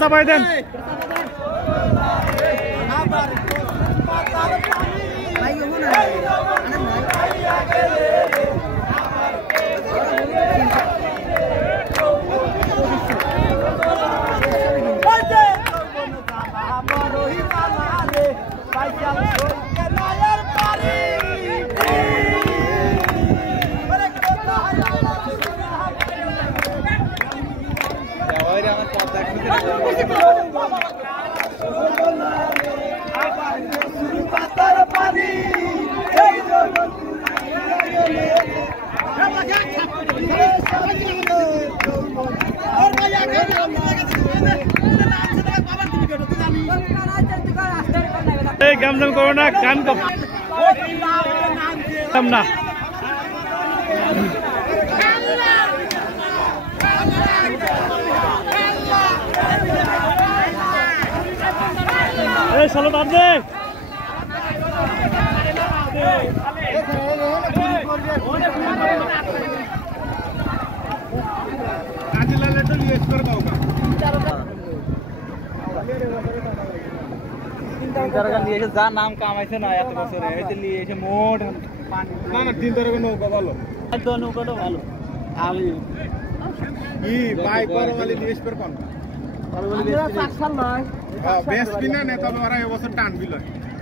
চাপাই দেন গামজাম করো না কান কম না চলো বাদ দে যা নাম কামাইছে না এত বছরে নিয়ে এসে মোট না না 3 তারিখে নৌকা ভালো নৌকাটা ভালো কি বাইক করওয়ালি নিয়েস পর কোন বেশ কিনা নেতা ওরা এবছর টান বিল